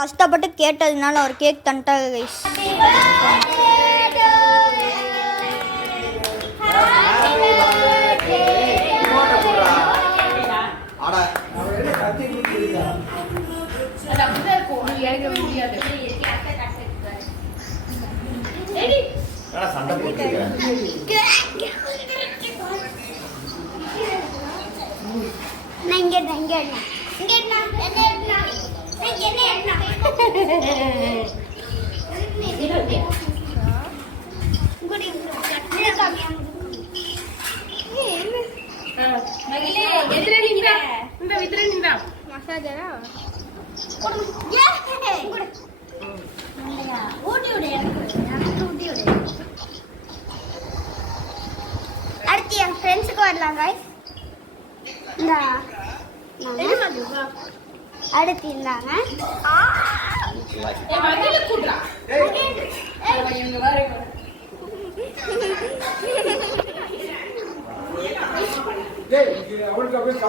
கஷ்டப்பட்டு கேட்டதுனால ஒரு கேக் தந்துட்டாங்க கைஸ். அடுத்து என் ஃப்ரெண்ட்ஸுக்கு வரலாம் காய்ஸ். அடுத்து இருந்தாங்க அவளுக்கு அப்படியே